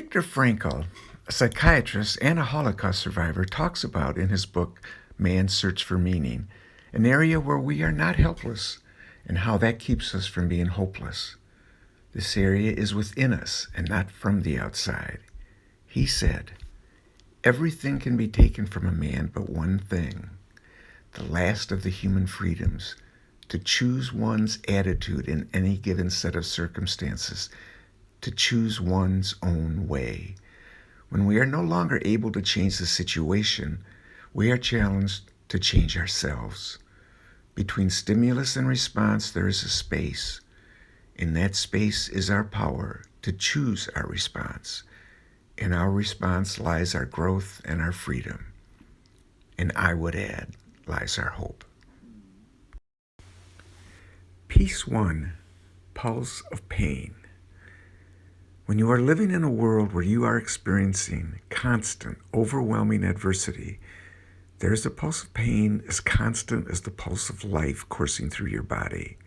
Viktor Frankl, a psychiatrist and a Holocaust survivor, talks about in his book, Man's Search for Meaning, an area where we are not helpless and how that keeps us from being hopeless. This area is within us and not from the outside. He said, "Everything can be taken from a man but one thing, the last of the human freedoms, to choose one's attitude in any given set of circumstances, to choose one's own way. When we are no longer able to change the situation, we are challenged to change ourselves. Between stimulus and response, there is a space. In that space is our power to choose our response. In our response lies our growth and our freedom. And I would add, lies our hope." Piece 1, Pulse of Pain. When you are living in a world where you are experiencing constant, overwhelming adversity, there is a pulse of pain as constant as the pulse of life coursing through your body.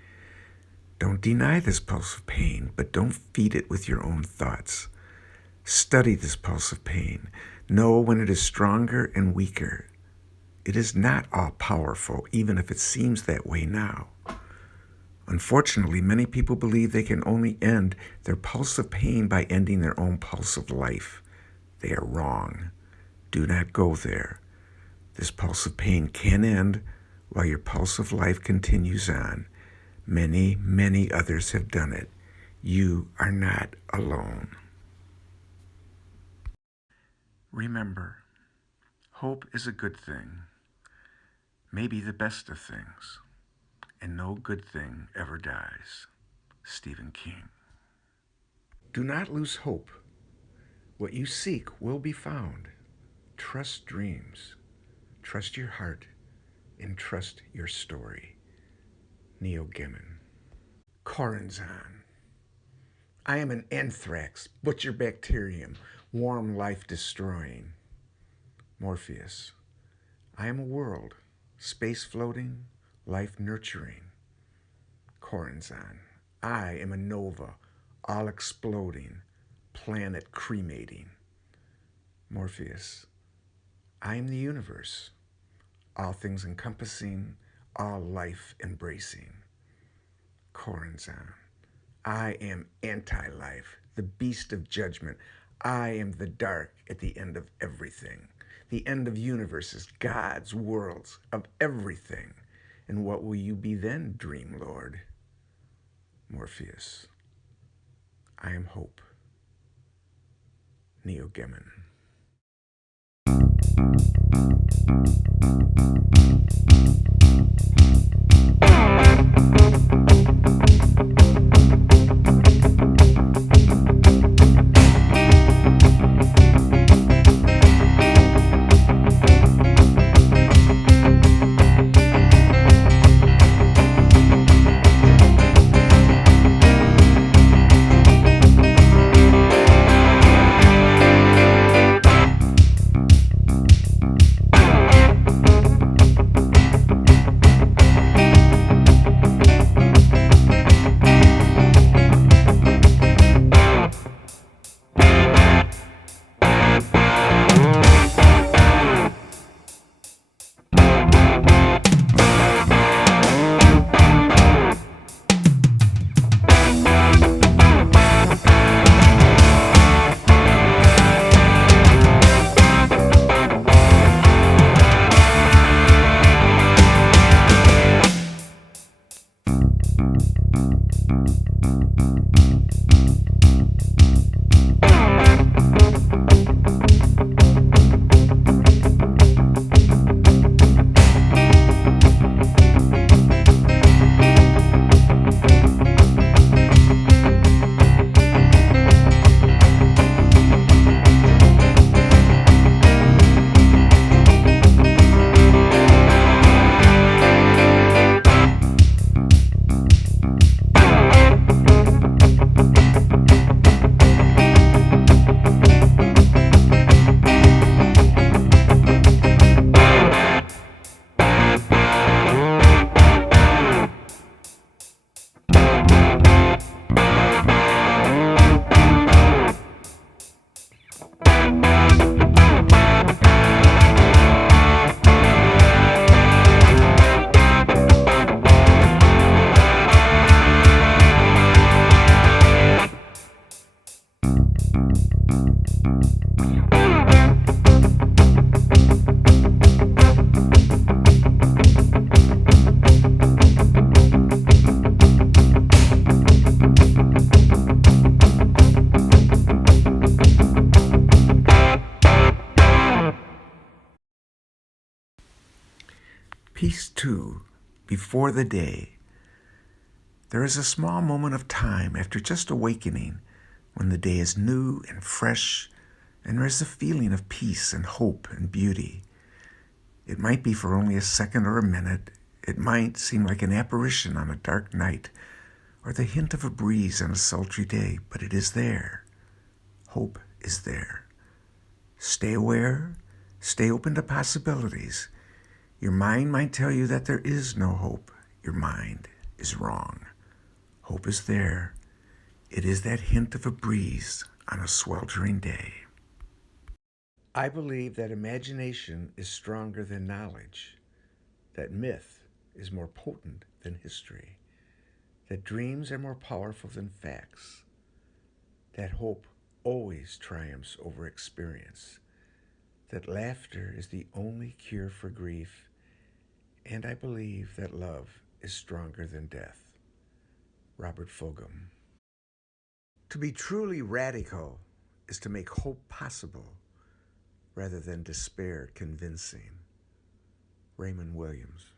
Don't deny this pulse of pain, but don't feed it with your own thoughts. Study this pulse of pain. Know when it is stronger and weaker. It is not all-powerful, even if it seems that way now. Unfortunately, many people believe they can only end their pulse of pain by ending their own pulse of life. They are wrong. Do not go there. This pulse of pain can end while your pulse of life continues on. Many, many others have done it. You are not alone. Remember, hope is a good thing, maybe the best of things, and no good thing ever dies. Stephen King. Do not lose hope. What you seek will be found. Trust dreams, trust your heart, and trust your story. Neil Gaiman. Corazon. I am an anthrax, butcher bacterium, warm life destroying. Morpheus. I am a world, space floating, life nurturing. Corazon. I am a nova, all exploding, planet cremating. Morpheus. I am the universe, all things encompassing, all life embracing. Corazon. I am anti-life, the beast of judgment. I am the dark at the end of everything. The end of universes, gods, worlds, of everything. And what will you be then, Dream Lord? Morpheus. I am hope. Neil Gaiman. Piece 2, Before the Day. There is a small moment of time after just awakening when the day is new and fresh, and there is a feeling of peace and hope and beauty. It might be for only a second or a minute. It might seem like an apparition on a dark night, or the hint of a breeze on a sultry day, but it is there. Hope is there. Stay aware. Stay open to possibilities. Your mind might tell you that there is no hope. Your mind is wrong. Hope is there. It is that hint of a breeze on a sweltering day. I believe that imagination is stronger than knowledge, that myth is more potent than history, that dreams are more powerful than facts, that hope always triumphs over experience, that laughter is the only cure for grief, and I believe that love is stronger than death. Robert Fulghum. To be truly radical is to make hope possible rather than despair convincing. Raymond Williams.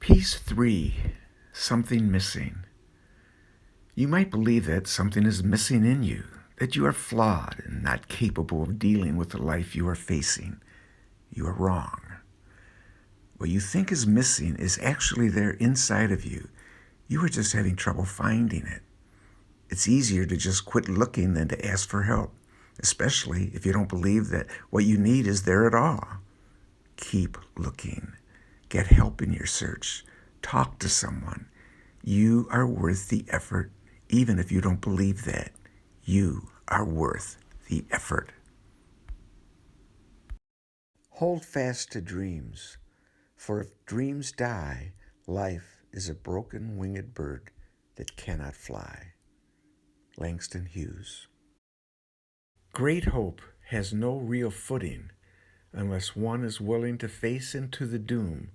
Piece 3, Something Missing. You might believe that something is missing in you, that you are flawed and not capable of dealing with the life you are facing. You are wrong. What you think is missing is actually there inside of you. You are just having trouble finding it. It's easier to just quit looking than to ask for help, especially if you don't believe that what you need is there at all. Keep looking. Get help in your search. Talk to someone. You are worth the effort, even if you don't believe that. You are worth the effort. Hold fast to dreams, for if dreams die, life is a broken winged bird that cannot fly. Langston Hughes. Great hope has no real footing unless one is willing to face into the doom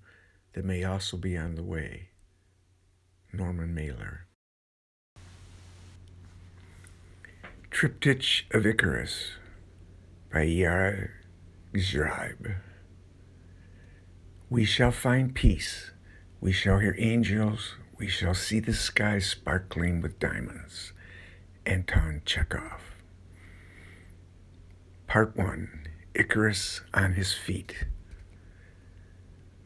that may also be on the way. Norman Mailer. Triptych of Icarus by Yara Gzraib. We shall find peace. We shall hear angels. We shall see the sky sparkling with diamonds. Anton Chekhov. Part 1. Icarus on his feet.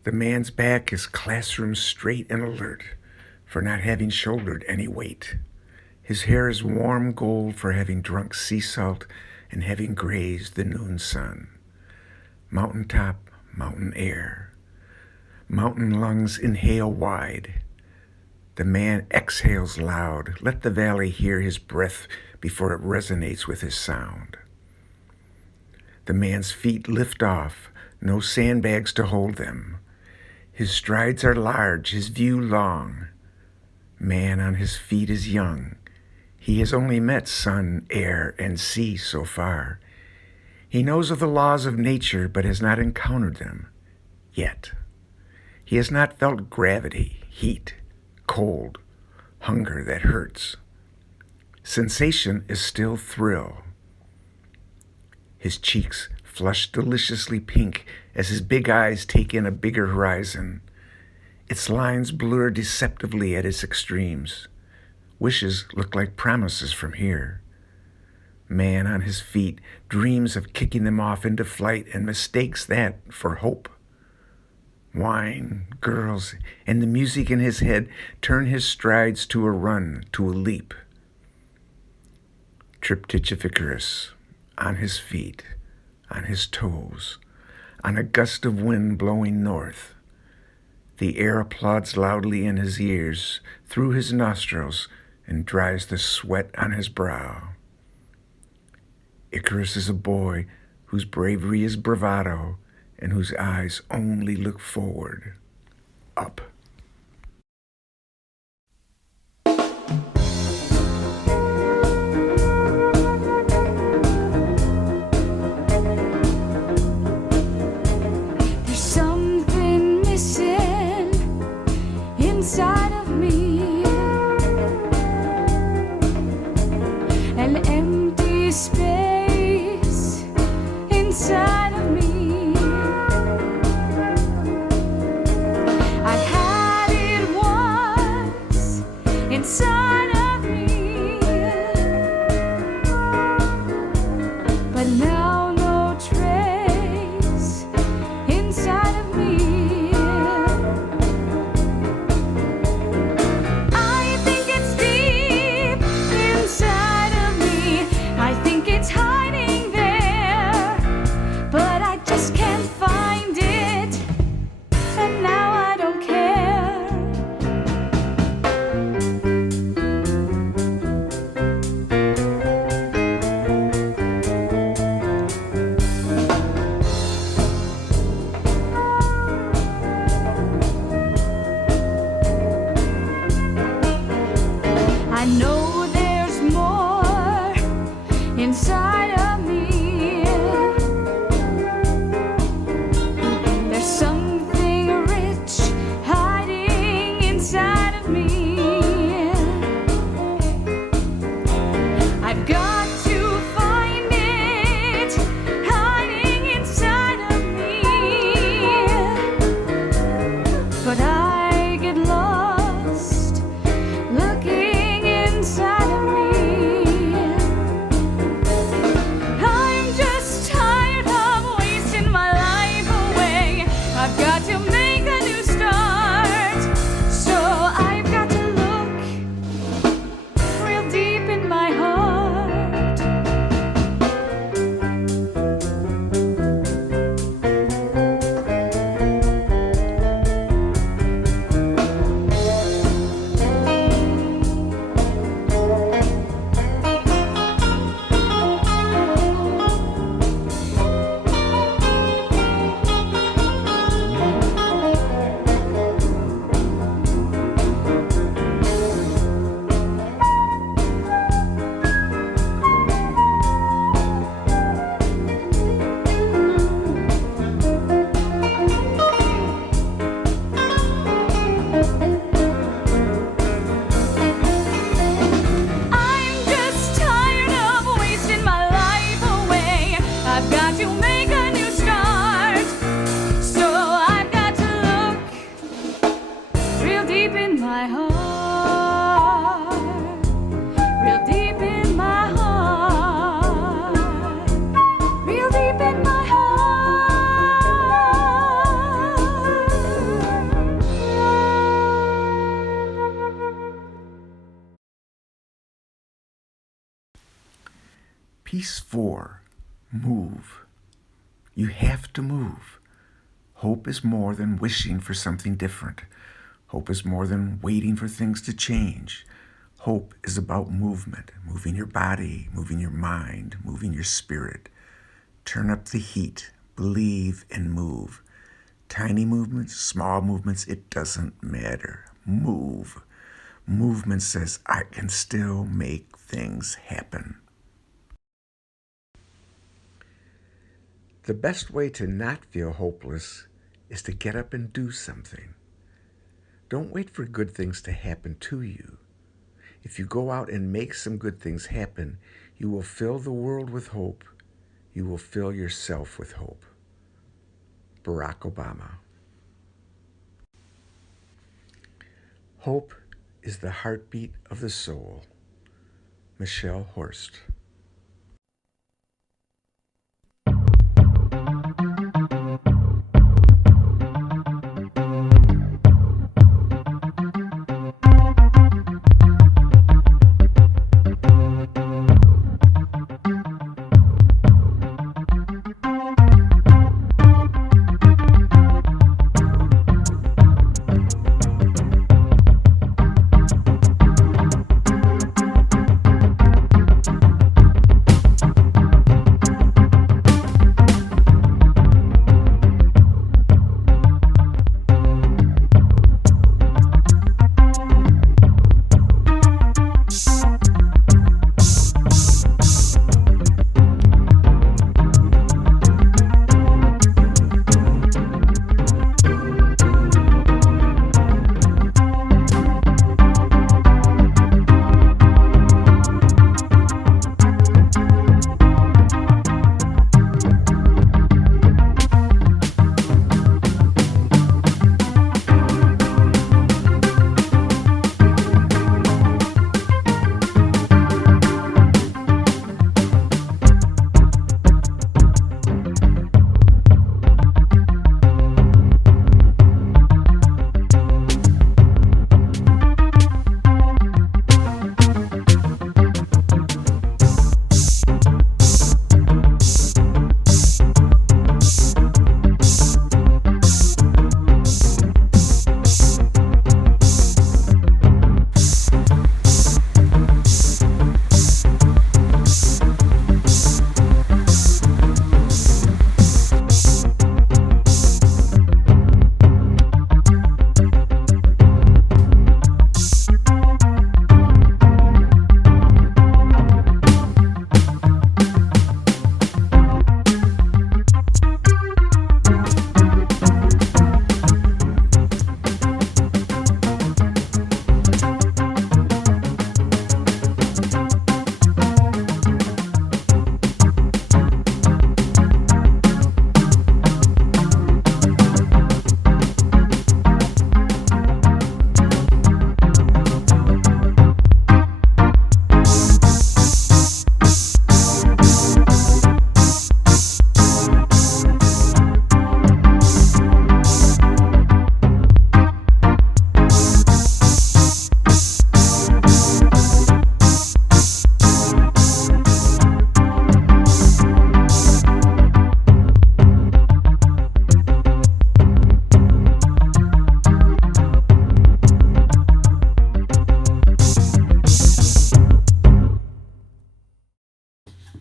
The man's back is classroom straight and alert for not having shouldered any weight. His hair is warm gold for having drunk sea salt and having grazed the noon sun. Mountaintop, mountain air. Mountain lungs inhale wide. The man exhales loud. Let the valley hear his breath before it resonates with his sound. The man's feet lift off, no sandbags to hold them. His strides are large, his view long. Man on his feet is young. He has only met sun, air, and sea so far. He knows of the laws of nature, but has not encountered them yet. He has not felt gravity, heat, cold, hunger that hurts. Sensation is still thrill. His cheeks flush deliciously pink as his big eyes take in a bigger horizon. Its lines blur deceptively at its extremes. Wishes look like promises from here. Man on his feet dreams of kicking them off into flight and mistakes that for hope. Wine, girls, and the music in his head turn his strides to a run, to a leap. Triptych of Icarus, on his feet, on his toes, on a gust of wind blowing north. The air applauds loudly in his ears, through his nostrils, and dries the sweat on his brow. Icarus is a boy whose bravery is bravado and whose eyes only look forward, up. There's something missing inside of me, an empty space inside of me. I had it once inside of me, but now no trace inside of me. I think it's deep inside of me. I think it's hiding there, but I just can't find it, and now I don't care. I know there's more inside of me. There's something rich hiding inside of me. I've got to find it hiding inside of me, but I get lost looking inside of me. Piece 4, move. You have to move. Hope is more than wishing for something different. Hope is more than waiting for things to change. Hope is about movement, moving your body, moving your mind, moving your spirit. Turn up the heat, believe and move. Tiny movements, small movements, it doesn't matter. Move. Movement says, I can still make things happen. The best way to not feel hopeless is to get up and do something. Don't wait for good things to happen to you. If you go out and make some good things happen, you will fill the world with hope. You will fill yourself with hope. Barack Obama. Hope is the heartbeat of the soul. Michelle Horst.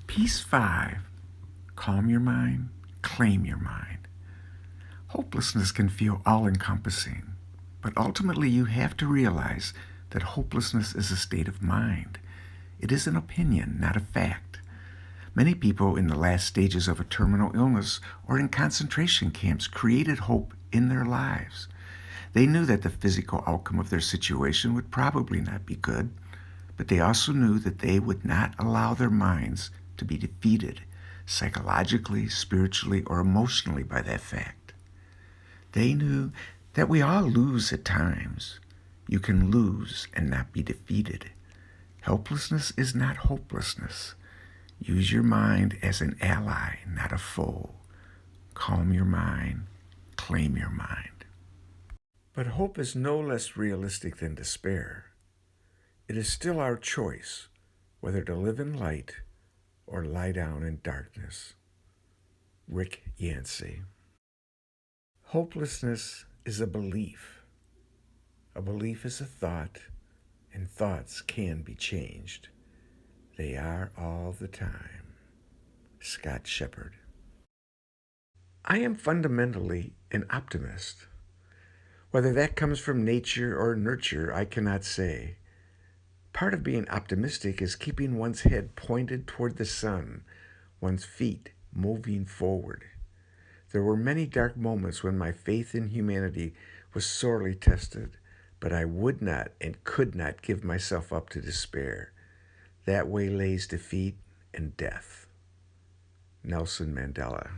Piece 5, calm your mind, claim your mind. Hopelessness can feel all-encompassing, but ultimately you have to realize that hopelessness is a state of mind. It is an opinion, not a fact. Many people in the last stages of a terminal illness or in concentration camps created hope in their lives. They knew that the physical outcome of their situation would probably not be good, but they also knew that they would not allow their minds to be defeated psychologically, spiritually, or emotionally by that fact. They knew that we all lose at times. You can lose and not be defeated. Helplessness is not hopelessness. Use your mind as an ally, not a foe. Calm your mind, claim your mind. But hope is no less realistic than despair. It is still our choice whether to live in light or lie down in darkness. Rick Yancey. Hopelessness is a belief. A belief is a thought, and thoughts can be changed. They are all the time. Scott Shepherd. I am fundamentally an optimist. Whether that comes from nature or nurture, I cannot say. Part of being optimistic is keeping one's head pointed toward the sun, one's feet moving forward. There were many dark moments when my faith in humanity was sorely tested, but I would not and could not give myself up to despair. That way lays defeat and death. Nelson Mandela.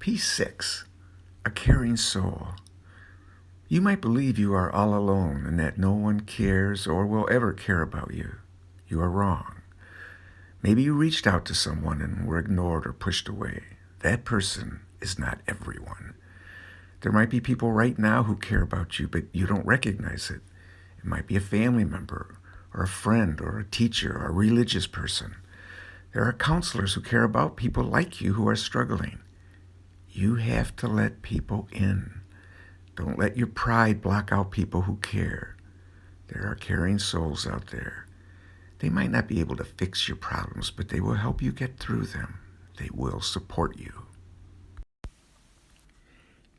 Piece 6. A Caring Soul. You might believe you are all alone and that no one cares or will ever care about you. You are wrong. Maybe you reached out to someone and were ignored or pushed away. That person is not everyone. There might be people right now who care about you, but you don't recognize it. It might be a family member or a friend or a teacher or a religious person. There are counselors who care about people like you who are struggling. You have to let people in. Don't let your pride block out people who care. There are caring souls out there. They might not be able to fix your problems, but they will help you get through them. They will support you.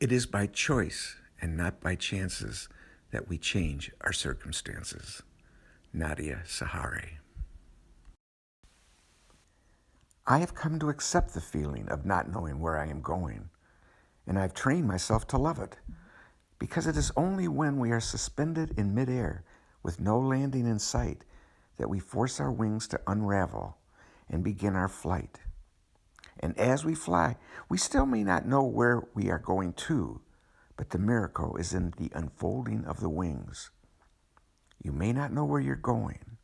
It is by choice and not by chances that we change our circumstances. Nadia Sahari. I have come to accept the feeling of not knowing where I am going, and I've trained myself to love it, because it is only when we are suspended in midair with no landing in sight that we force our wings to unravel and begin our flight. And as we fly, we still may not know where we are going to, but the miracle is in the unfolding of the wings. You may not know where you're going,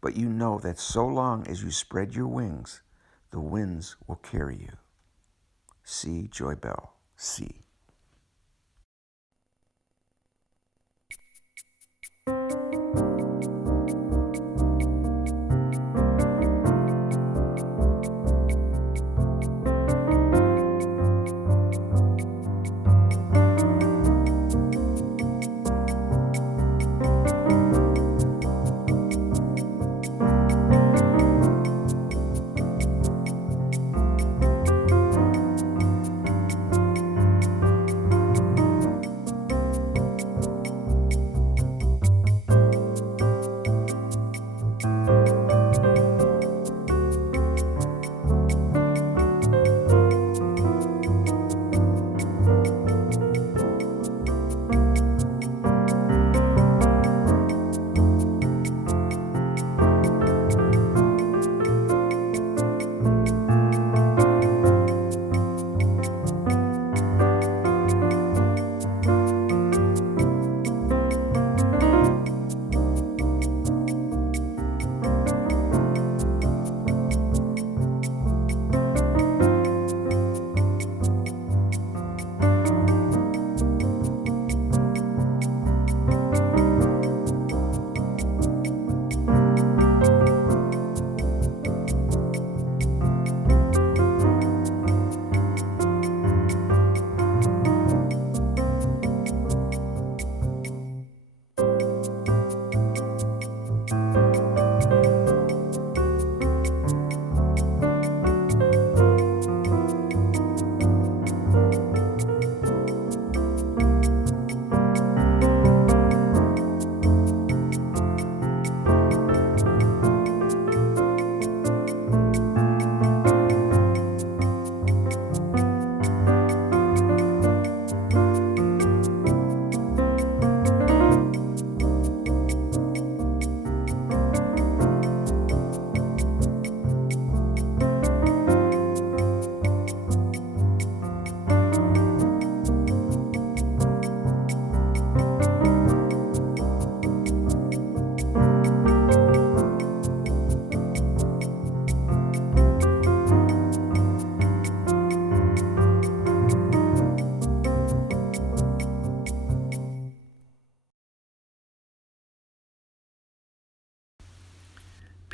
but you know that so long as you spread your wings, the winds will carry you. C. Joy Bell, C.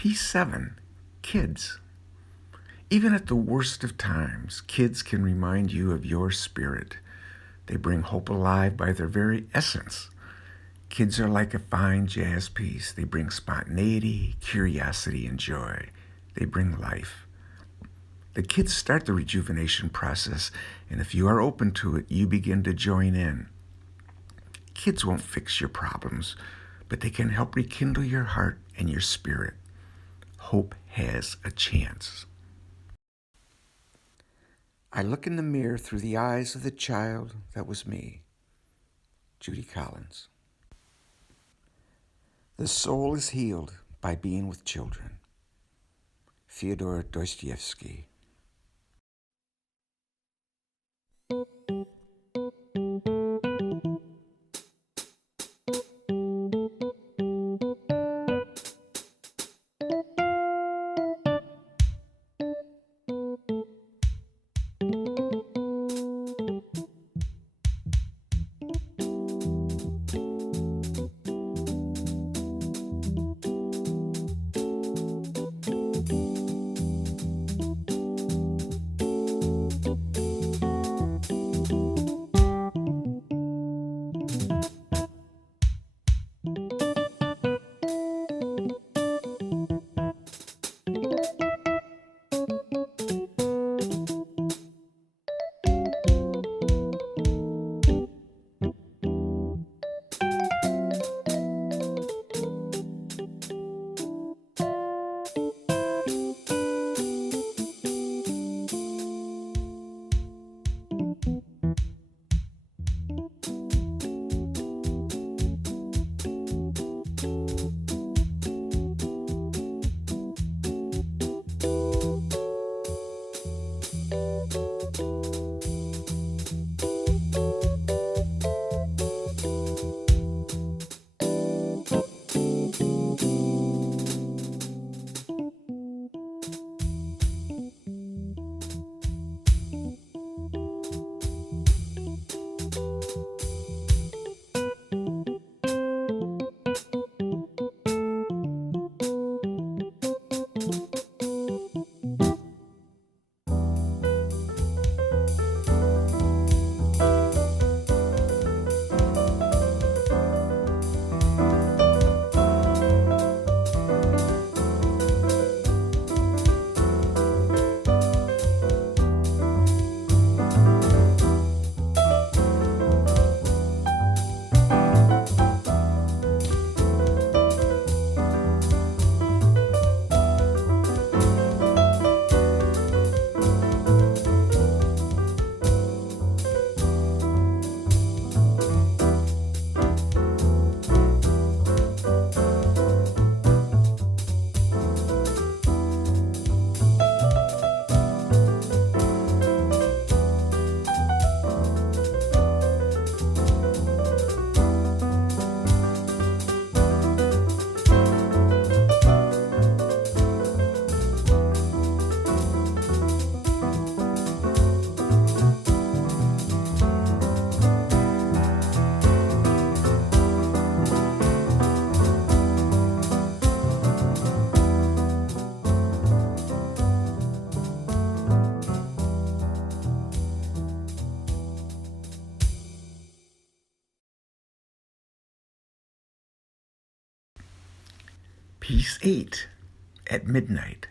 Piece 7, kids. Even at the worst of times, kids can remind you of your spirit. They bring hope alive by their very essence. Kids are like a fine jazz piece. They bring spontaneity, curiosity, and joy. They bring life. The kids start the rejuvenation process, and if you are open to it, you begin to join in. Kids won't fix your problems, but they can help rekindle your heart and your spirit. Hope has a chance. I look in the mirror through the eyes of the child that was me. Judy Collins. The soul is healed by being with children. Fyodor Dostoevsky. Piece 8, at midnight.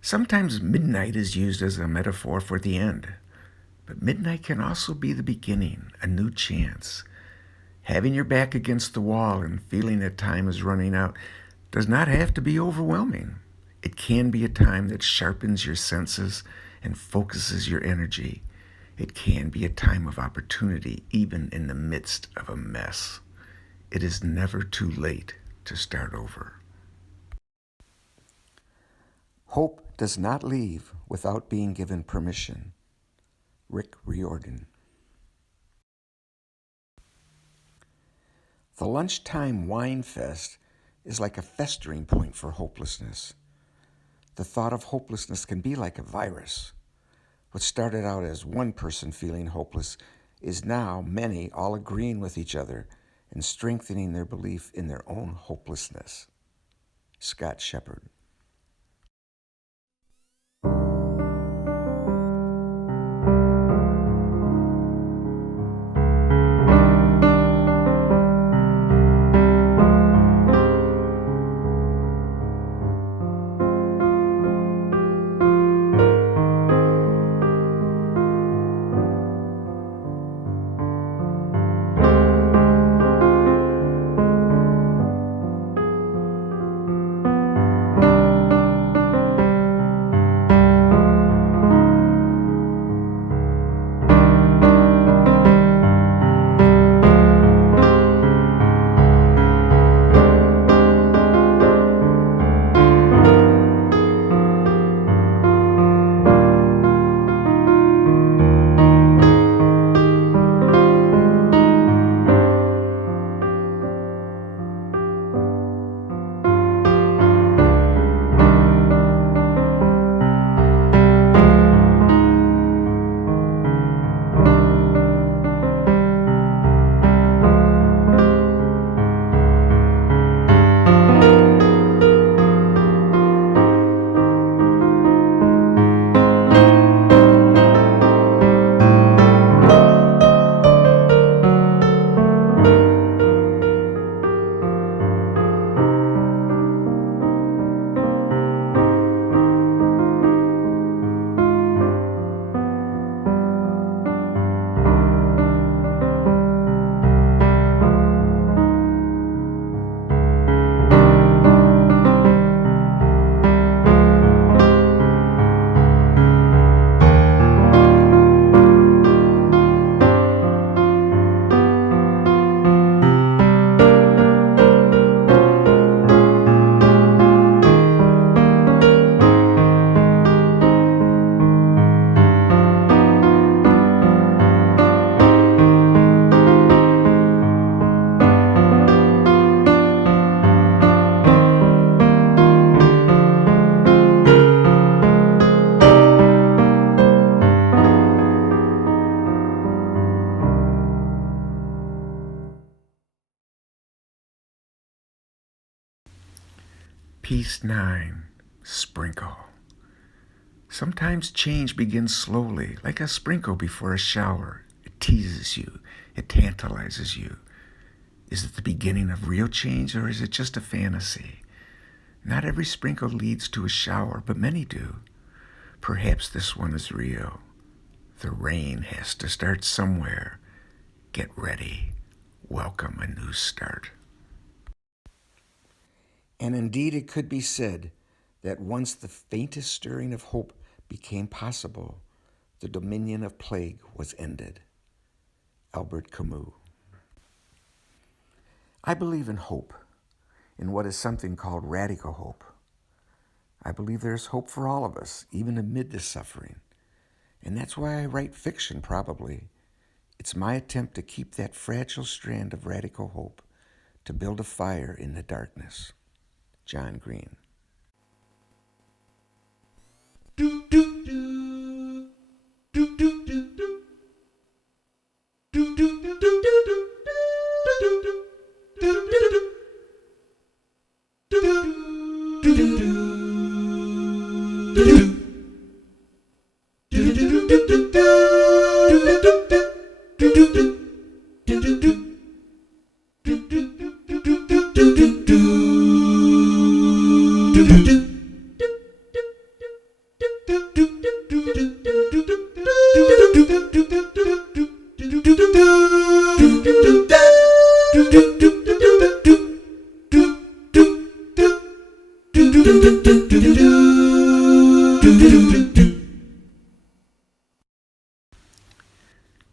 Sometimes midnight is used as a metaphor for the end, but midnight can also be the beginning, a new chance. Having your back against the wall and feeling that time is running out does not have to be overwhelming. It can be a time that sharpens your senses and focuses your energy. It can be a time of opportunity, even in the midst of a mess. It is never too late to start over. Hope does not leave without being given permission. Rick Riordan. The lunchtime wine fest is like a festering point for hopelessness. The thought of hopelessness can be like a virus. What started out as one person feeling hopeless is now many all agreeing with each other and strengthening their belief in their own hopelessness. Scott Shepherd. Piece 9, Sprinkle. Sometimes change begins slowly, like a sprinkle before a shower. It teases you. It tantalizes you. Is it the beginning of real change, or is it just a fantasy? Not every sprinkle leads to a shower, but many do. Perhaps this one is real. The rain has to start somewhere. Get ready. Welcome a new start. And indeed it could be said that once the faintest stirring of hope became possible, the dominion of plague was ended. Albert Camus. I believe in hope, in what is something called radical hope. I believe there's hope for all of us, even amid the suffering. And that's why I write fiction, probably. It's my attempt to keep that fragile strand of radical hope, to build a fire in the darkness. John Green.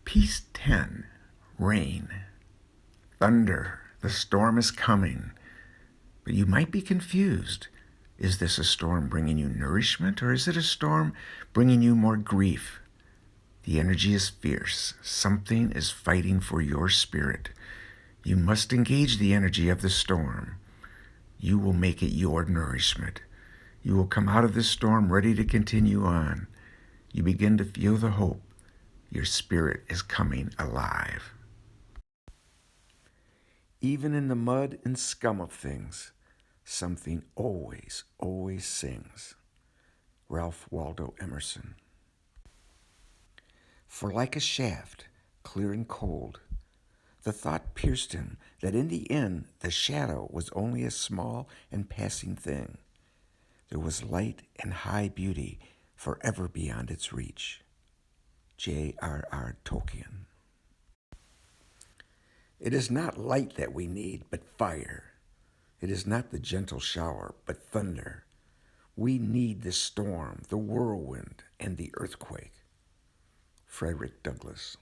Piece 10, Rain. Thunder, the storm is coming. But you might be confused. Is this a storm bringing you nourishment, or is it a storm bringing you more grief? The energy is fierce. Something is fighting for your spirit. You must engage the energy of the storm. You will make it your nourishment. You will come out of this storm ready to continue on. You begin to feel the hope. Your spirit is coming alive. Even in the mud and scum of things, something always, always sings. Ralph Waldo Emerson. For like a shaft, clear and cold, the thought pierced him that in the end the shadow was only a small and passing thing. There was light and high beauty forever beyond its reach. J.R.R. Tolkien. It is not light that we need, but fire. It is not the gentle shower, but thunder. We need the storm, the whirlwind, and the earthquake. Frederick Douglass.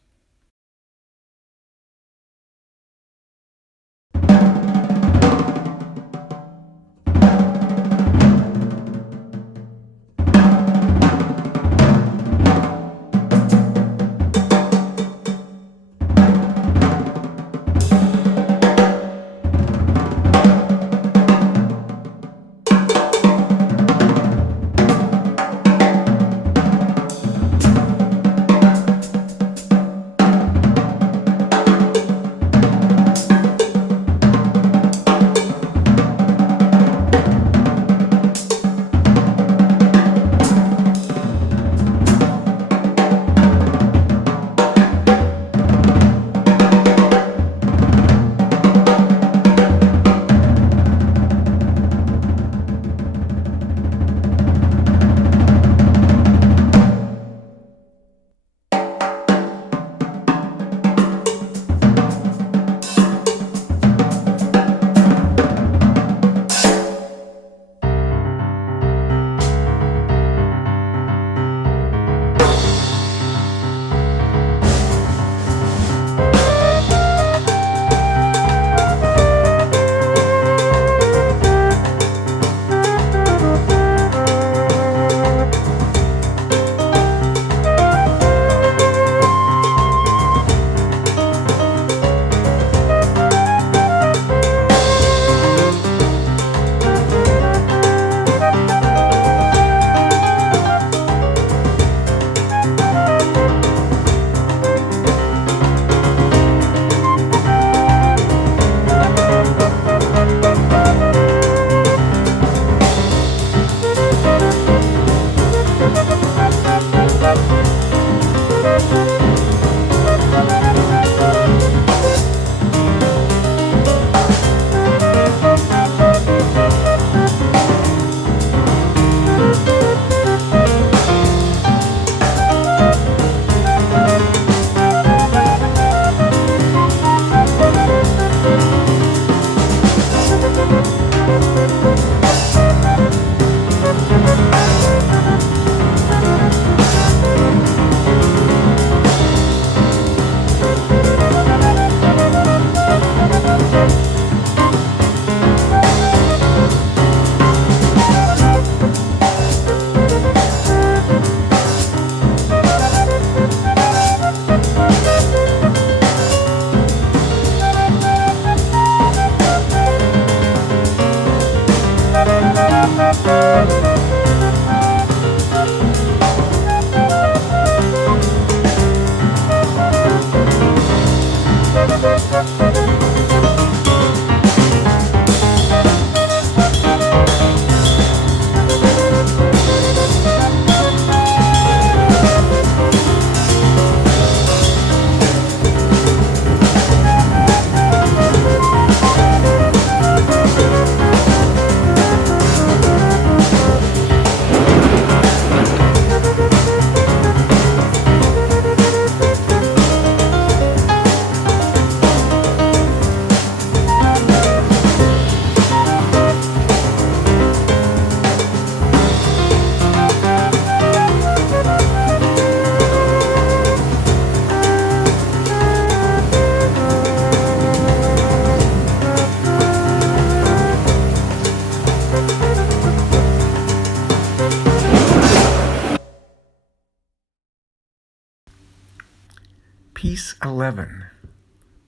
Piece 11.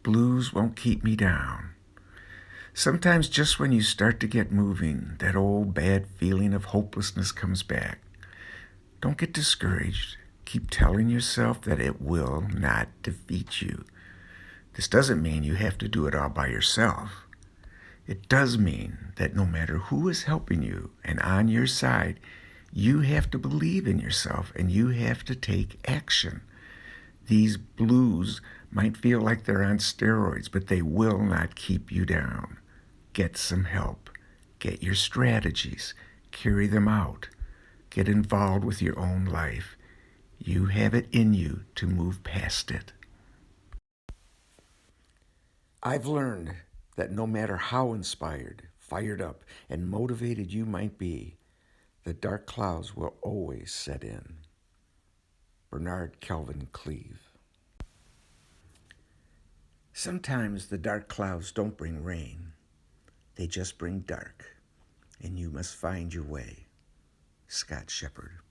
Blues Won't Keep Me Down. Sometimes just when you start to get moving, that old bad feeling of hopelessness comes back. Don't get discouraged. Keep telling yourself that it will not defeat you. This doesn't mean you have to do it all by yourself. It does mean that no matter who is helping you and on your side, you have to believe in yourself and you have to take action. These blues might feel like they're on steroids, but they will not keep you down. Get some help. Get your strategies. Carry them out. Get involved with your own life. You have it in you to move past it. I've learned that no matter how inspired, fired up, and motivated you might be, the dark clouds will always set in. Bernard Kelvin Cleve. Sometimes the dark clouds don't bring rain. They just bring dark, and you must find your way. Scott Shepherd.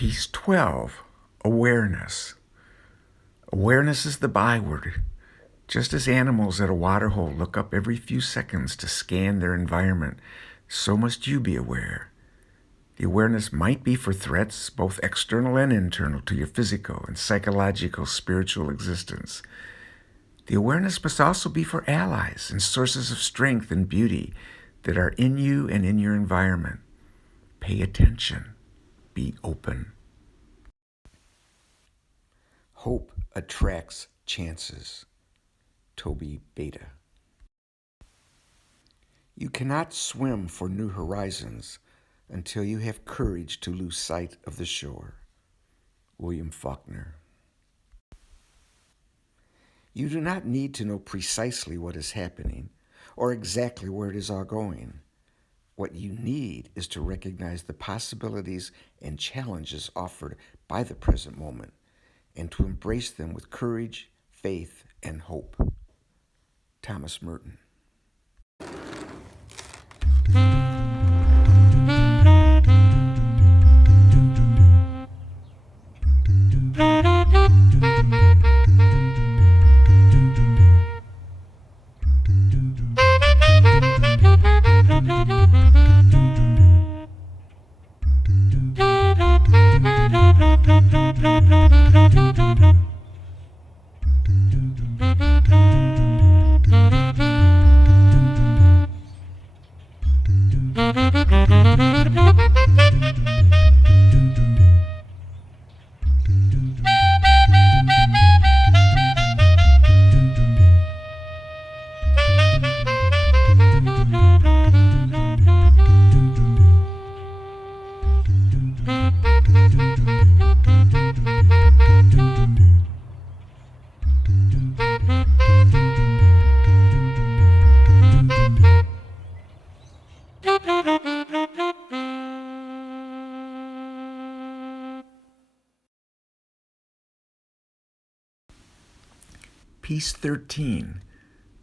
Piece 12, Awareness. Awareness is the byword. Just as animals at a waterhole look up every few seconds to scan their environment, so must you be aware. The awareness might be for threats, both external and internal, to your physical and psychological spiritual existence. The awareness must also be for allies and sources of strength and beauty that are in you and in your environment. Pay attention. Be open. Hope attracts chances. Toby Beta. You cannot swim for new horizons until you have courage to lose sight of the shore. William Faulkner. You do not need to know precisely what is happening or exactly where it is all going. What you need is to recognize the possibilities and challenges offered by the present moment and to embrace them with courage, faith, and hope. Thomas Merton. Piece 13,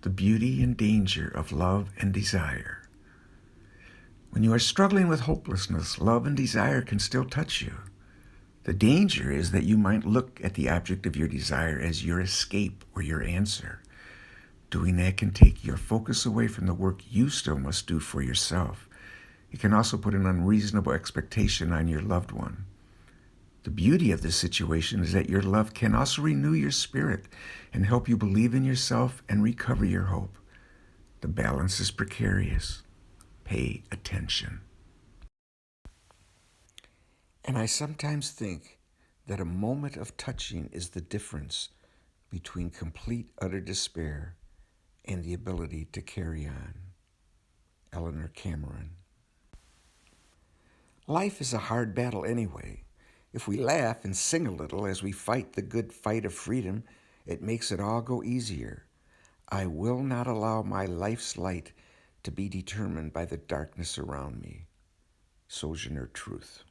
The Beauty and Danger of Love and Desire. When you are struggling with hopelessness, love and desire can still touch you. The danger is that you might look at the object of your desire as your escape or your answer. Doing that can take your focus away from the work you still must do for yourself. It can also put an unreasonable expectation on your loved one. The beauty of this situation is that your love can also renew your spirit and help you believe in yourself and recover your hope. The balance is precarious. Pay attention. And I sometimes think that a moment of touching is the difference between complete utter despair and the ability to carry on. Eleanor Cameron. Life is a hard battle anyway. If we laugh and sing a little as we fight the good fight of freedom, it makes it all go easier. I will not allow my life's light to be determined by the darkness around me. Sojourner Truth.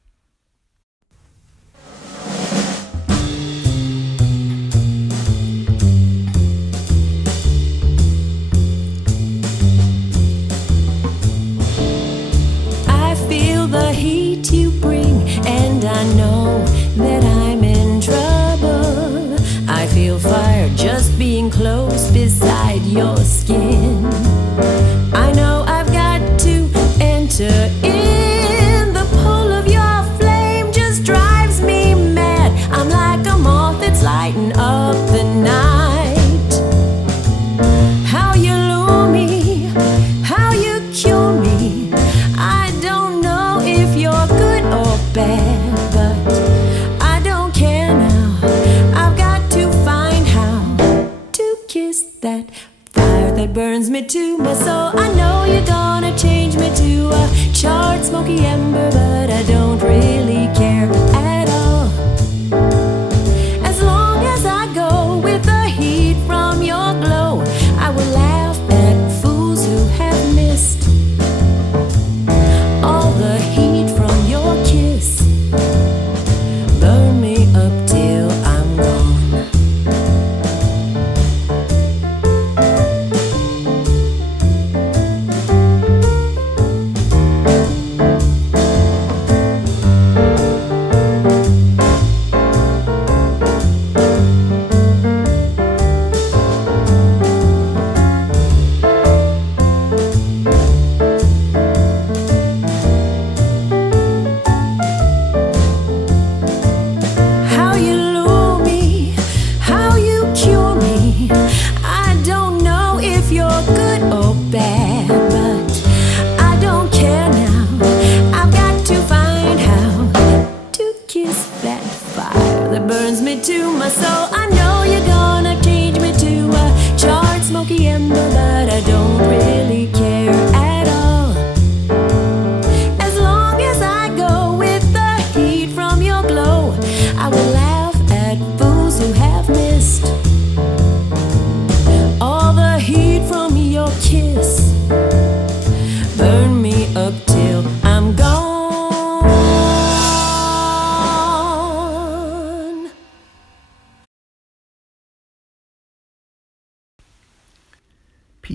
I feel the heat you bring, and I know that I'm in trouble. I feel fire just being close beside your skin. I know I've got to enter in. The pull of your flame just drives me mad. I'm like a moth that's lighting up the night. How you lure me, how you cure me. I don't know if you're good or bad, but I don't care now. I've got to find how to kiss that fire that burns me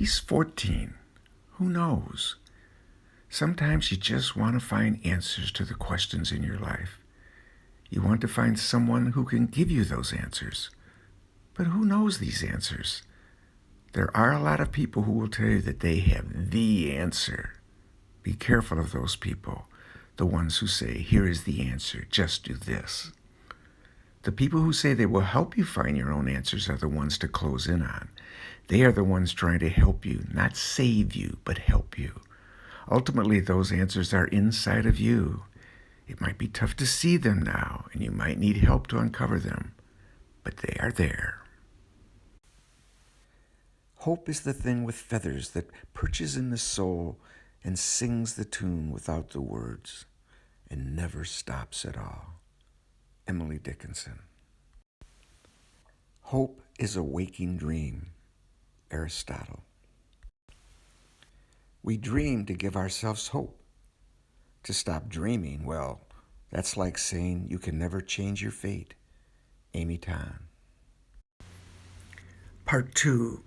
He's 14. Who knows? Sometimes you just want to find answers to the questions in your life. You want to find someone who can give you those answers. But who knows these answers? There are a lot of people who will tell you that they have the answer. Be careful of those people, the ones who say, here is the answer, just do this. The people who say they will help you find your own answers are the ones to close in on. They are the ones trying to help you, not save you, but help you. Ultimately, those answers are inside of you. It might be tough to see them now, and you might need help to uncover them, but they are there. Hope is the thing with feathers that perches in the soul and sings the tune without the words and never stops at all. Emily Dickinson. Hope is a waking dream. Aristotle. We dream to give ourselves hope. To stop dreaming, well, that's like saying you can never change your fate. Amy Tan. Part 2.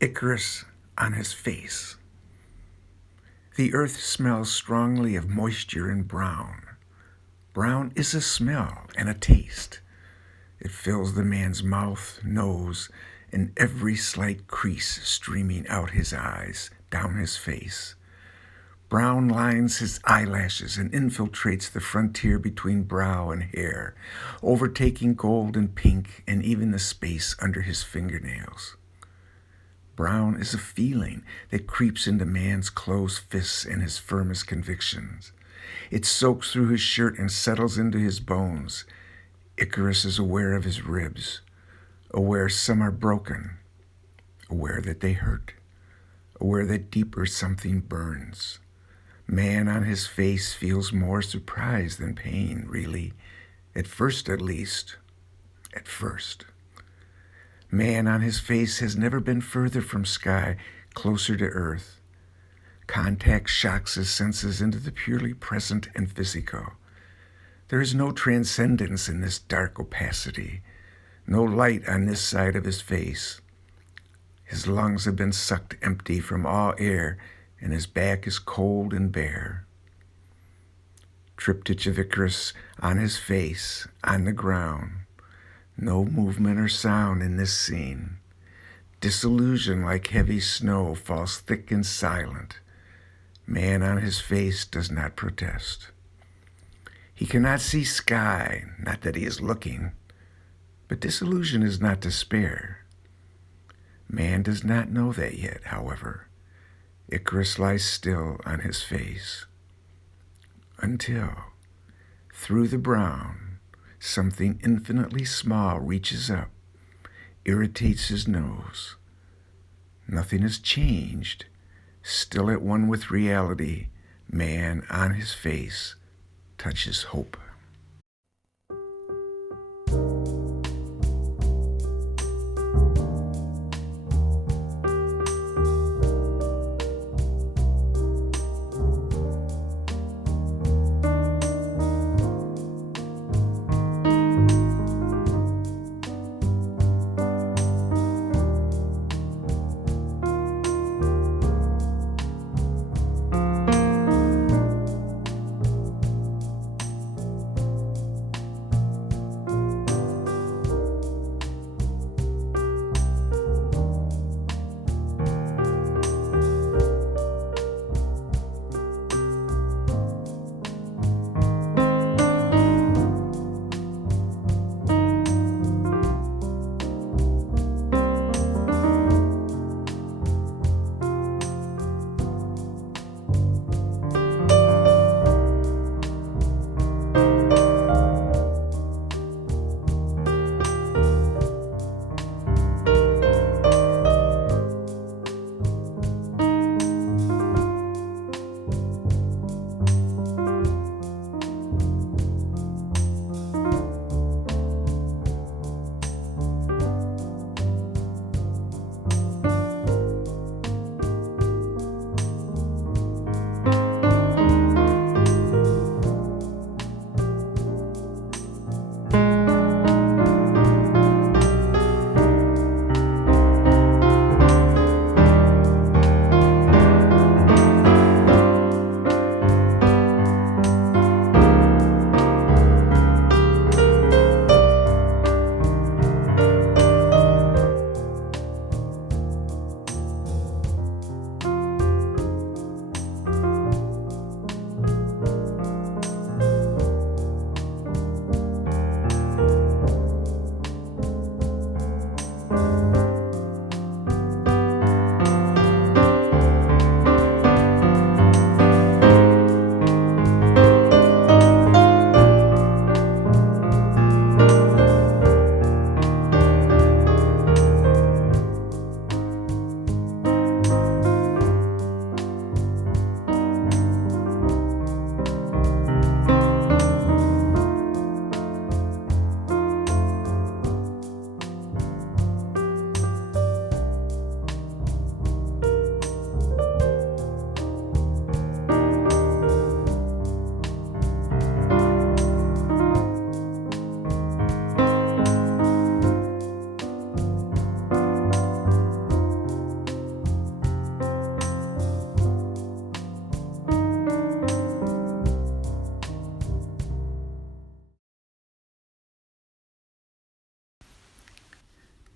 Icarus on his face. The earth smells strongly of moisture and brown. Brown is a smell and a taste. It fills the man's mouth, nose, and every slight crease streaming out his eyes, down his face. Brown lines his eyelashes and infiltrates the frontier between brow and hair, overtaking gold and pink and even the space under his fingernails. Brown is a feeling that creeps into man's closed fists and his firmest convictions. It soaks through his shirt and settles into his bones. Icarus is aware of his ribs, aware some are broken, aware that they hurt, aware that deeper something burns. Man on his face feels more surprise than pain, really. At first, at least. At first. Man on his face has never been further from sky, closer to earth. Contact shocks his senses into the purely present and physical. There is no transcendence in this dark opacity, no light on this side of his face. His lungs have been sucked empty from all air, and his back is cold and bare. Triptych of Icarus on his face, on the ground. No movement or sound in this scene. Disillusion like heavy snow falls thick and silent. Man on his face does not protest. He cannot see sky, not that he is looking, but disillusion is not despair. Man does not know that yet, however. Icarus lies still on his face. Until, through the brown, something infinitely small reaches up, irritates his nose. Nothing has changed. Still at one with reality, man on his face touches hope.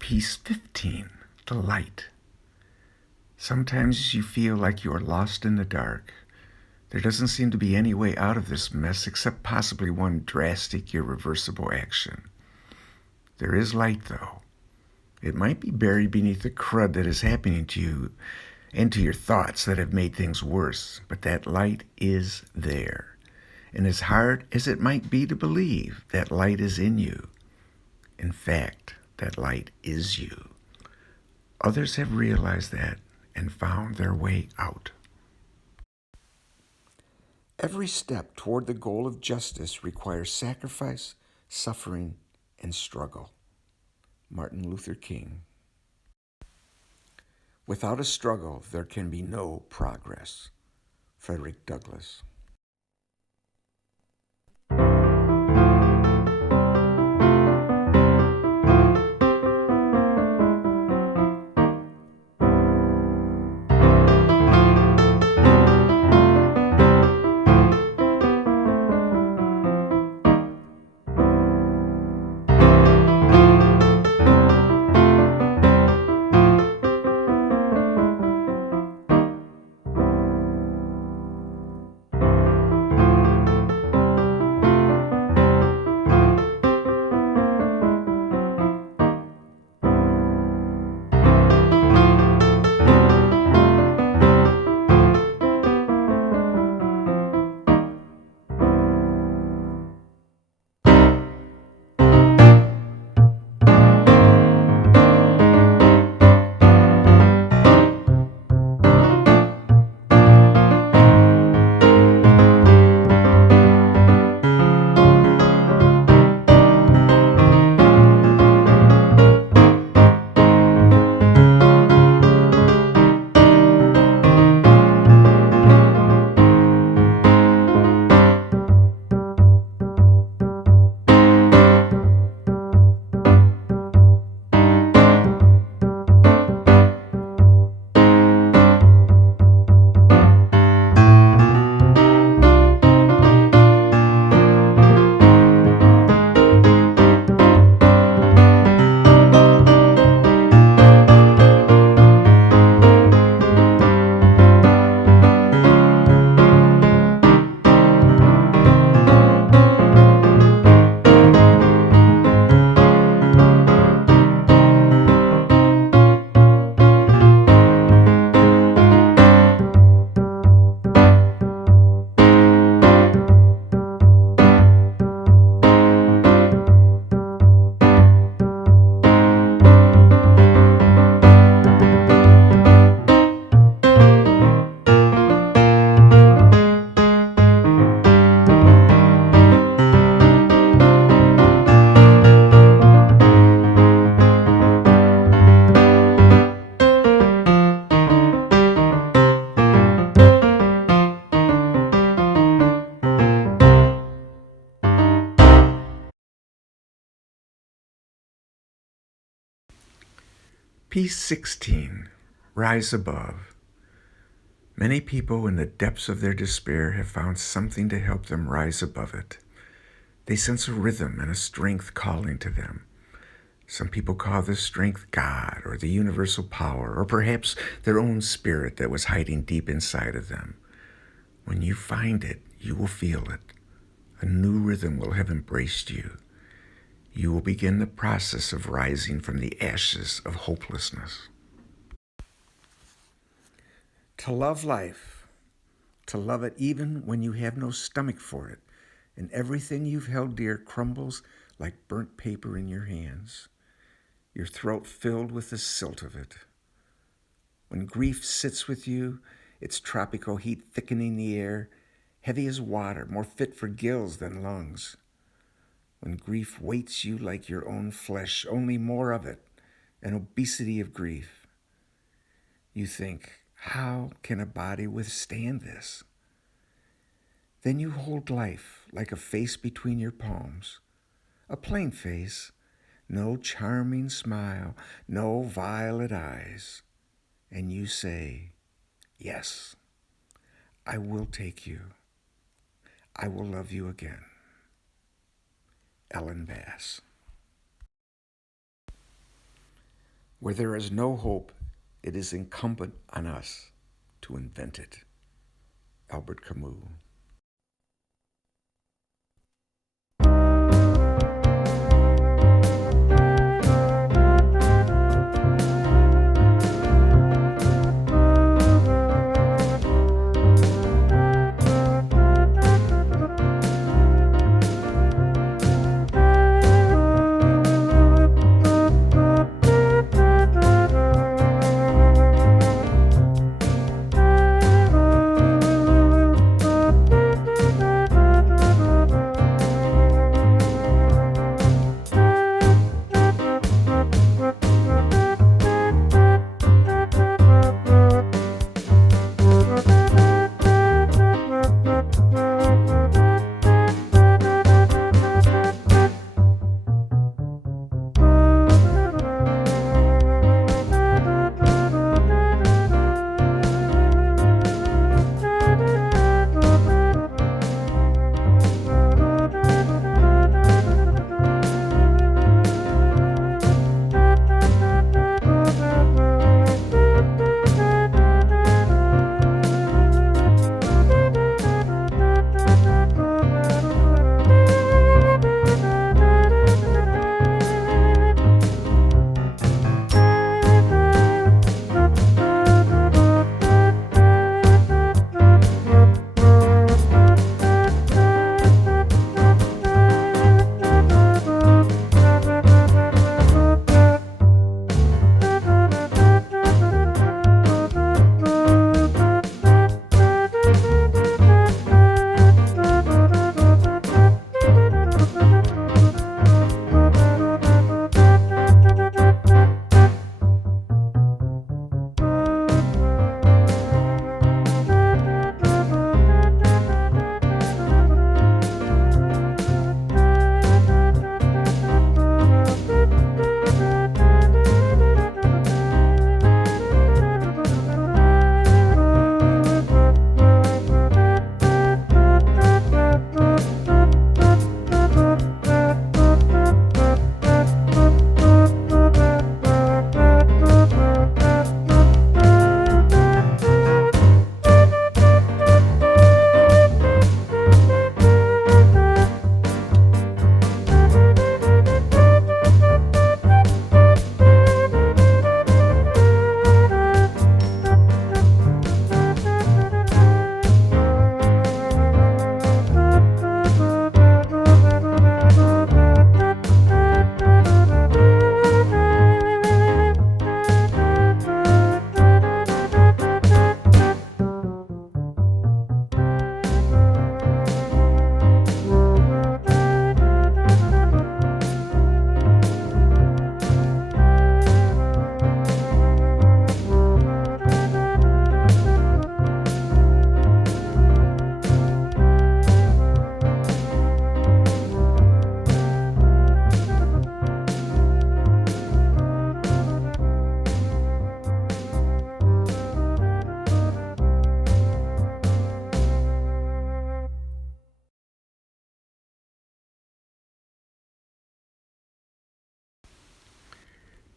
Piece 15, the light. Sometimes you feel like you are lost in the dark. There doesn't seem to be any way out of this mess except possibly one drastic, irreversible action. There is light, though. It might be buried beneath the crud that is happening to you and to your thoughts that have made things worse, but that light is there. And as hard as it might be to believe, that light is in you. In fact, that light is you. Others have realized that and found their way out. Every step toward the goal of justice requires sacrifice, suffering, and struggle. Martin Luther King. Without a struggle, there can be no progress. Frederick Douglass. Piece 16, Rise Above. Many people in the depths of their despair have found something to help them rise above it. They sense a rhythm and a strength calling to them. Some people call this strength God or the universal power, or perhaps their own spirit that was hiding deep inside of them. When you find it, you will feel it. A new rhythm will have embraced you. You will begin the process of rising from the ashes of hopelessness. To love life, to love it even when you have no stomach for it, and everything you've held dear crumbles like burnt paper in your hands, your throat filled with the silt of it. When grief sits with you, its tropical heat thickening the air, heavy as water, more fit for gills than lungs. When grief weights you like your own flesh, only more of it, an obesity of grief. You think, how can a body withstand this? Then you hold life like a face between your palms, a plain face, no charming smile, no violet eyes, and you say, yes, I will take you. I will love you again. Ellen Bass. Where there is no hope, it is incumbent on us to invent it. Albert Camus.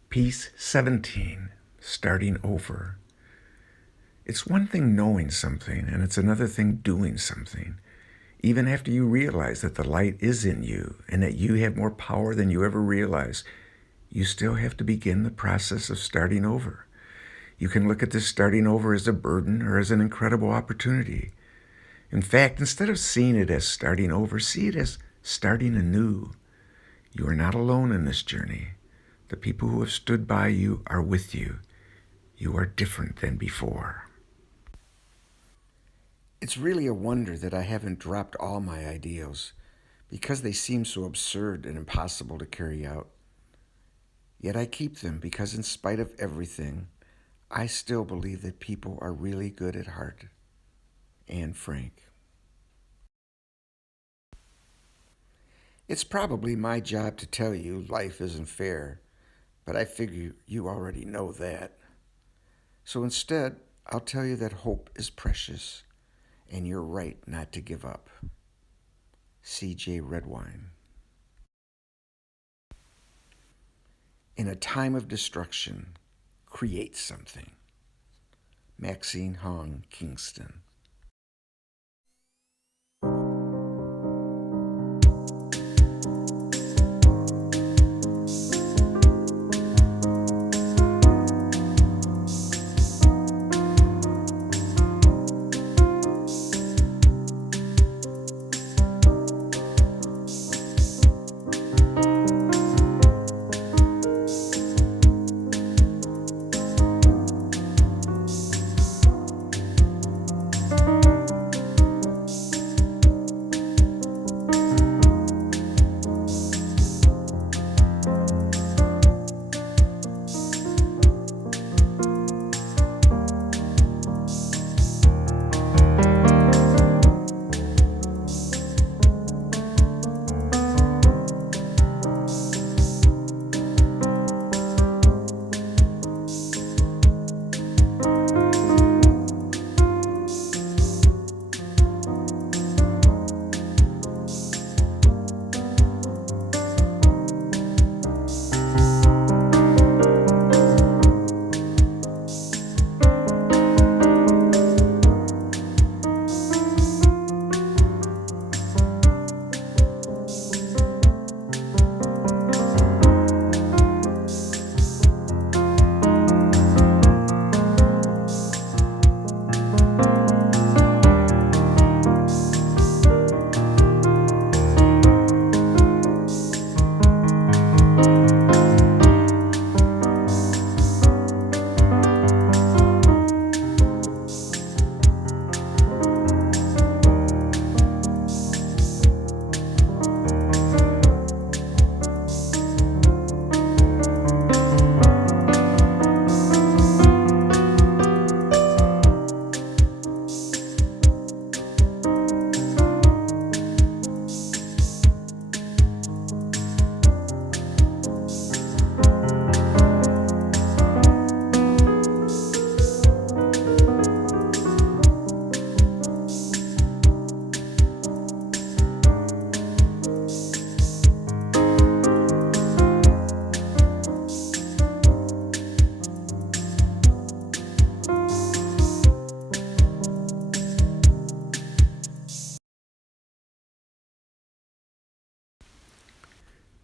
Piece 17, Starting Over. It's one thing knowing something, and it's another thing doing something. Even after you realize that the light is in you and that you have more power than you ever realized, you still have to begin the process of starting over. You can look at this starting over as a burden or as an incredible opportunity. In fact, instead of seeing it as starting over, see it as starting anew. You are not alone in this journey. The people who have stood by you are with you. You are different than before. It's really a wonder that I haven't dropped all my ideals because they seem so absurd and impossible to carry out. Yet I keep them because in spite of everything, I still believe that people are really good at heart. Anne Frank. It's probably my job to tell you life isn't fair, but I figure you already know that. So instead, I'll tell you that hope is precious, and you're right not to give up. C.J. Redwine. In a time of destruction, create something. Maxine Hong Kingston.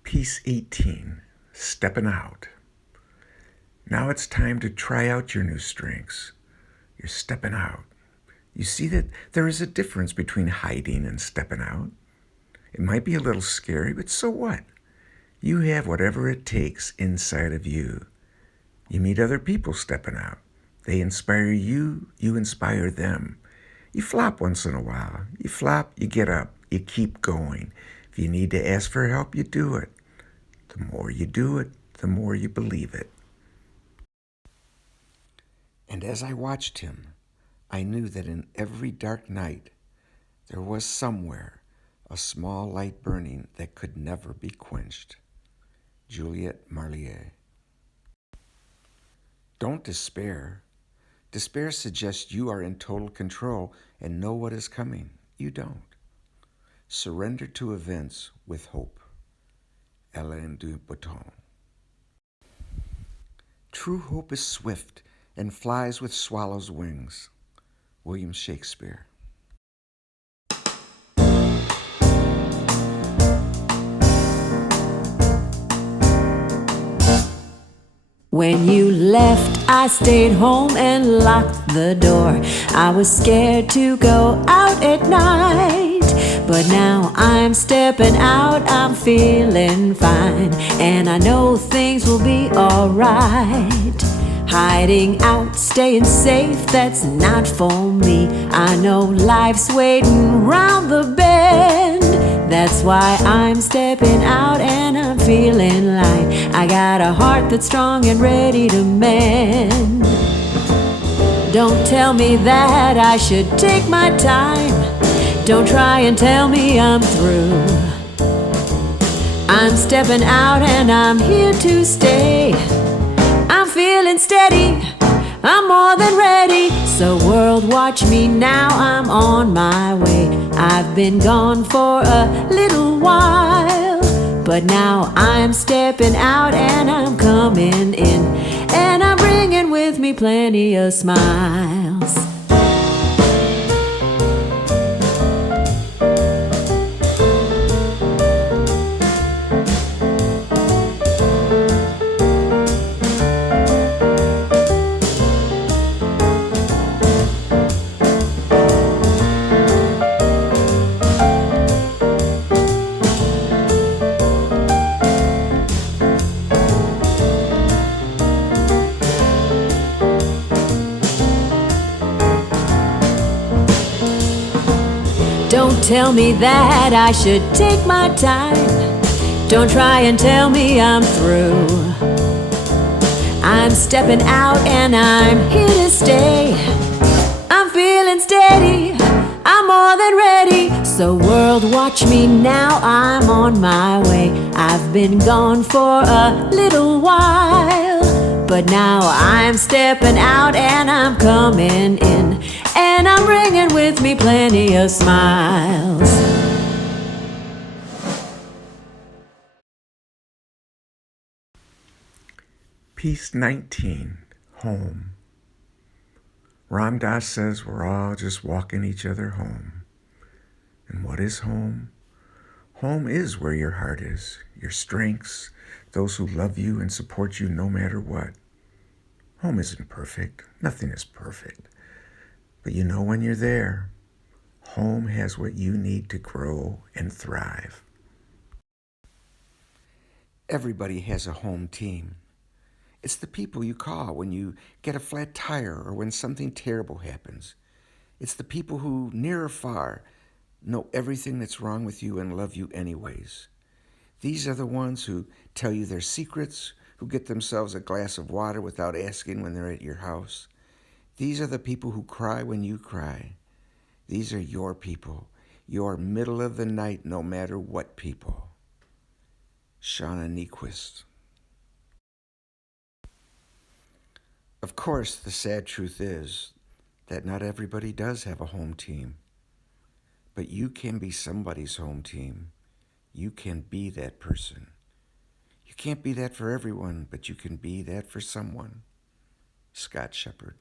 Piece 18, Stepping Out. Now it's time to try out your new strengths. You're stepping out. You see that there is a difference between hiding and stepping out. It might be a little scary, but so what? You have whatever it takes inside of you. You meet other people stepping out. They inspire you, you inspire them. You flop once in a while. You flop, you get up, you keep going. If you need to ask for help, you do it. The more you do it, the more you believe it. And as I watched him, I knew that in every dark night, there was somewhere a small light burning that could never be quenched. Juliet Marlier. Don't despair. Despair suggests you are in total control and know what is coming. You don't. Surrender to events with hope. Alain de Botton. True hope is swift and flies with swallows' wings. William Shakespeare. When you left, I stayed home and locked the door. I was scared to go out at night, but now I'm stepping out, I'm feeling fine, and I know things will be alright. Hiding out, staying safe, that's not for me. I know life's waiting round the bend. That's why I'm stepping out and I'm feeling light. I got a heart that's strong and ready to mend. Don't tell me that I should take my time. Don't try and tell me I'm through. I'm stepping out and I'm here to stay. I'm feeling steady, I'm more than ready. So world, watch me now, I'm on my way. I've been gone for a little while. But now I'm stepping out and I'm coming in, and I'm bringing with me plenty of smiles. Don't tell me that I should take my time. Don't try and tell me I'm through. I'm stepping out and I'm here to stay. I'm feeling steady, I'm more than ready. So world, watch me now, I'm on my way. I've been gone for a little while, but now I'm stepping out and I'm coming in, and I'm bringing with me plenty of smiles. Piece 19, Home. Ram Dass says we're all just walking each other home. And what is home? Home is where your heart is, your strengths, those who love you and support you no matter what. Home isn't perfect. Nothing is perfect. But you know when you're there, home has what you need to grow and thrive. Everybody has a home team. It's the people you call when you get a flat tire or when something terrible happens. It's the people who, near or far, know everything that's wrong with you and love you anyways. These are the ones who tell you their secrets, who get themselves a glass of water without asking when they're at your house. These are the people who cry when you cry. These are your people, your middle of the night, no matter what people. Shauna Niequist. Of course, the sad truth is that not everybody does have a home team. But you can be somebody's home team. You can be that person. You can't be that for everyone, but you can be that for someone. Scott Shepard.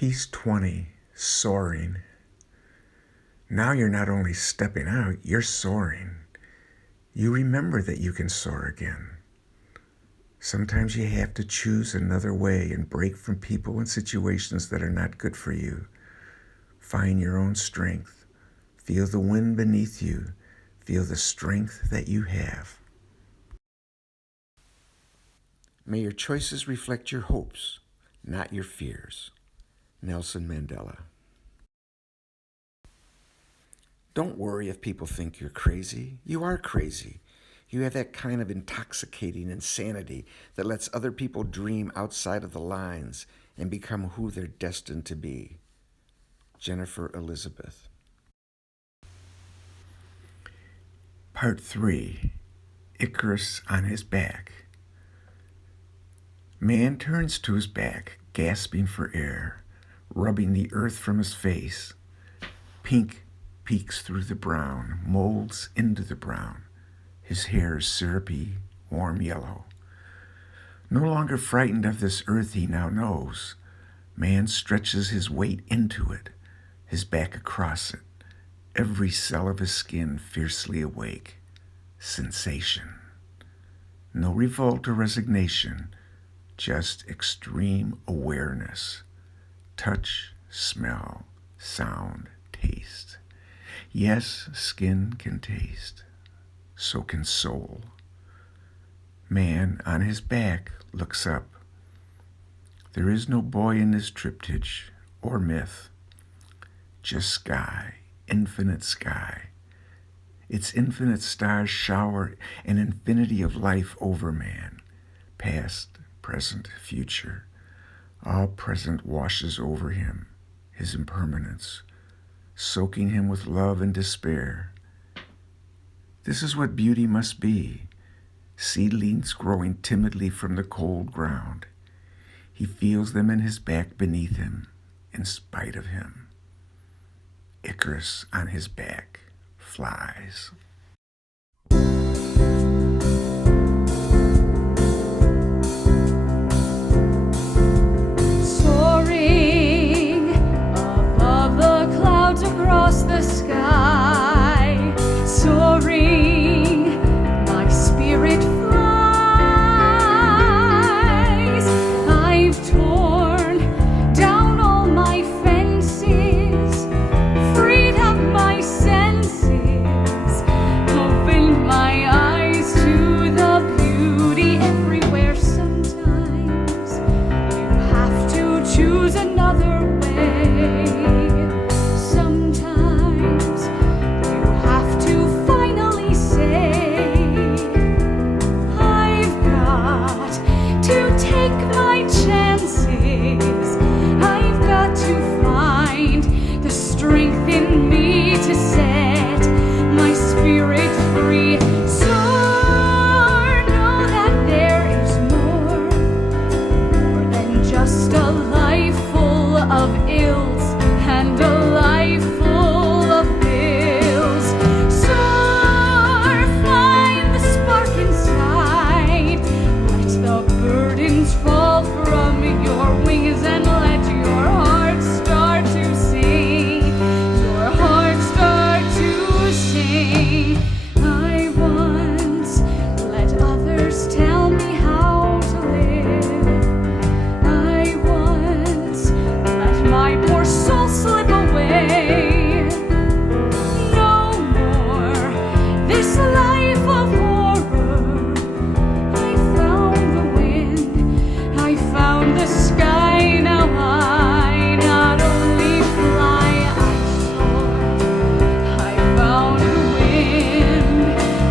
Piece 20, Soaring. Now you're not only stepping out, you're soaring. You remember that you can soar again. Sometimes you have to choose another way and break from people and situations that are not good for you. Find your own strength. Feel the wind beneath you. Feel the strength that you have. May your choices reflect your hopes, not your fears. Nelson Mandela. Don't worry if people think you're crazy. You are crazy. You have that kind of intoxicating insanity that lets other people dream outside of the lines and become who they're destined to be. Jennifer Elizabeth. Part 3. Icarus on his back. Man turns to his back, gasping for air, rubbing the earth from his face. Pink peeks through the brown, molds into the brown. His hair is syrupy, warm yellow. No longer frightened of this earth he now knows, man stretches his weight into it, his back across it, every cell of his skin fiercely awake. Sensation. No revolt or resignation, just extreme awareness. Touch, smell, sound, taste. Yes, skin can taste. So can soul. Man on his back looks up. There is no boy in this triptych or myth. Just sky, infinite sky. Its infinite stars shower an infinity of life over man. Past, present, future. All present washes over him, his impermanence, soaking him with love and despair. This is what beauty must be, seedlings growing timidly from the cold ground. He feels them in his back beneath him, in spite of him. Icarus on his back flies. Soaring above the clouds across the sky, soaring, my spirit flies. I've torn down all my fences, freed up my senses, opened my eyes to the beauty everywhere. Sometimes you have to choose another way. Sometimes you have to finally say, I've got to take my chances. I've got to find the strength in me to set my spirit free. Soar, know that there is more than just a life full of ills and a life full of bills. Soar, find the spark inside. Let the burdens fall from your wings and let your heart start to sing. Your heart start to sing. I once let others tell me how to live. I once let my poor soul slip away. No more this life of horror. I found the wind, I found the sky. Now I not only fly, I soar. I found the wind,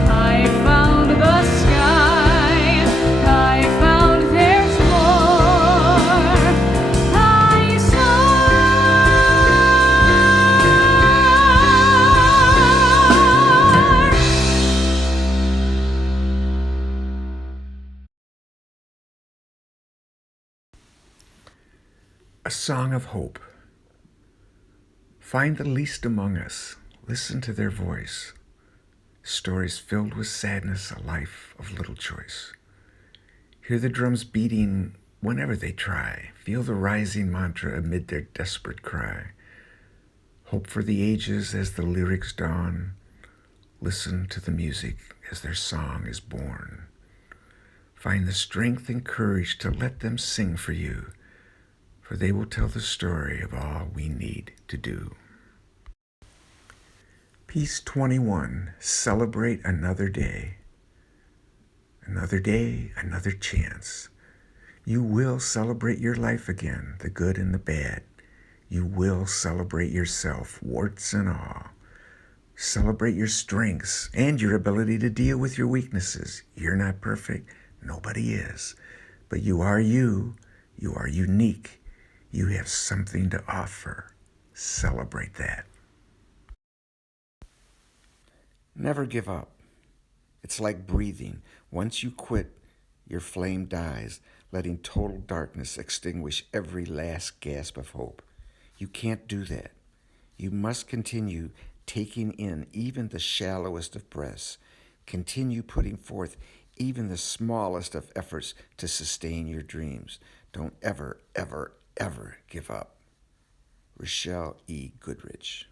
I found the sky. I found there's more. I soar. A song of hope. Find the least among us. Listen to their voice. Stories filled with sadness, a life of little choice. Hear the drums beating whenever they try. Feel the rising mantra amid their desperate cry. Hope for the ages as the lyrics dawn. Listen to the music as their song is born. Find the strength and courage to let them sing for you, for they will tell the story of all we need to do. Piece 21, celebrate another day. Another day, another chance. You will celebrate your life again, the good and the bad. You will celebrate yourself, warts and all. Celebrate your strengths and your ability to deal with your weaknesses. You're not perfect. Nobody is. But you are you. You are unique. You have something to offer. Celebrate that. Never give up. It's like breathing. Once you quit, your flame dies, letting total darkness extinguish every last gasp of hope. You can't do that. You must continue taking in even the shallowest of breaths. Continue putting forth even the smallest of efforts to sustain your dreams. Don't ever, ever, ever give up. Rochelle E. Goodrich.